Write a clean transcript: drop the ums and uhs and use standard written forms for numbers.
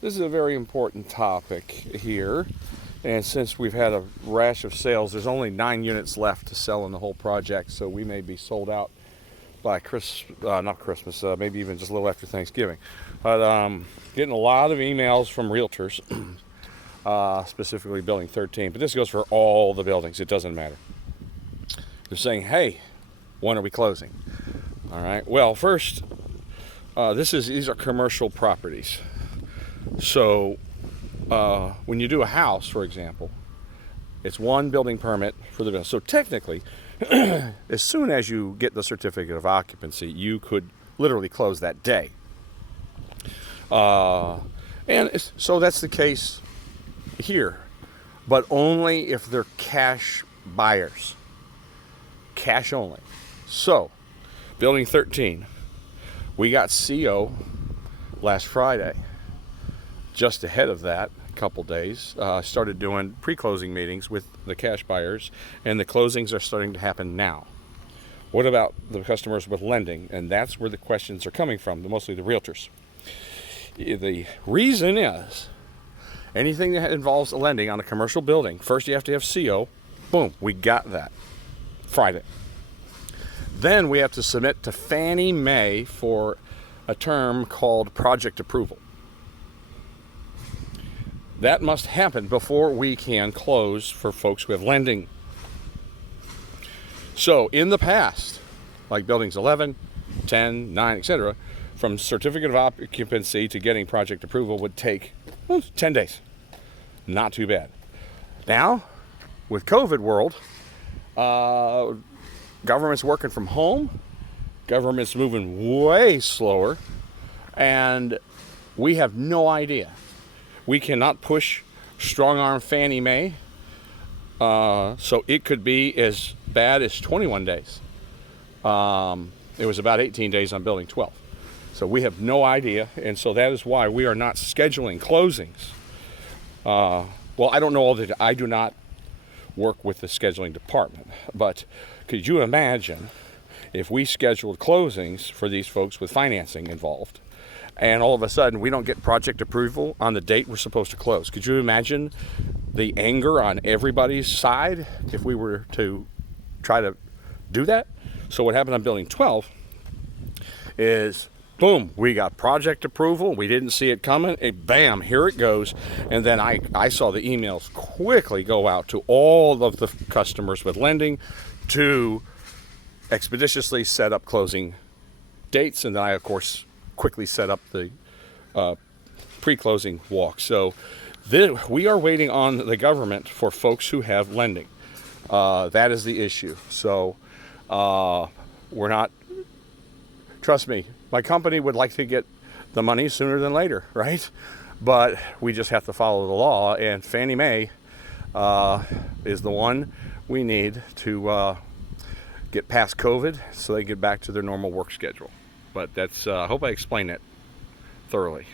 This is a very important topic here, and since we've had a rash of sales, there's only 9 units left to sell in the whole project, so we may be sold out by not Christmas, maybe even just a little after Thanksgiving. But getting a lot of emails from realtors, specifically Building 13, but this goes for all the buildings, it doesn't matter. They're saying, hey, when are we closing? All right, well, first, these are commercial properties. So when you do a house, for example, it's one building permit for the building. So technically, as soon as you get the certificate of occupancy, you could literally close that day. So that's the case here, but only if they're cash buyers. Cash only. So, Building 13, we got CO last Friday. Just ahead of that, a couple days, started doing pre-closing meetings with the cash buyers, and the closings are starting to happen now. What about the customers with lending? And that's where the questions are coming from, mostly the realtors. The reason is, anything that involves lending on a commercial building, first you have to have CO. Boom, we got that Friday. Then we have to submit to Fannie Mae for a term called project approval. That must happen before we can close for folks who have lending. So in the past, like buildings 11, 10, 9, etc., from certificate of occupancy to getting project approval would take 10 days. Not too bad. Now, with COVID world, government's working from home, government's moving way slower, and we have no idea. We cannot push strong-arm Fannie Mae, so it could be as bad as 21 days. It was about 18 days on Building 12. So we have no idea, and so that is why we are not scheduling closings. Well, I don't know all that. I do not work with the scheduling department, but could you imagine if we scheduled closings for these folks with financing involved, and all of a sudden we don't get project approval on the date we're supposed to close? Could you imagine the anger on everybody's side if we were to try to do that? So what happened on Building 12 is, boom, we got project approval. We didn't see it coming. Bam, here it goes. And then I saw the emails quickly go out to all of the customers with lending to expeditiously set up closing dates. And then I, of course, quickly set up the pre-closing walk. So we are waiting on the government for folks who have lending. That is the issue. So we're not, trust me, my company would like to get the money sooner than later, right? But we just have to follow the law, and Fannie Mae is the one we need to get past COVID so they get back to their normal work schedule. But that's, I hope I explained it thoroughly.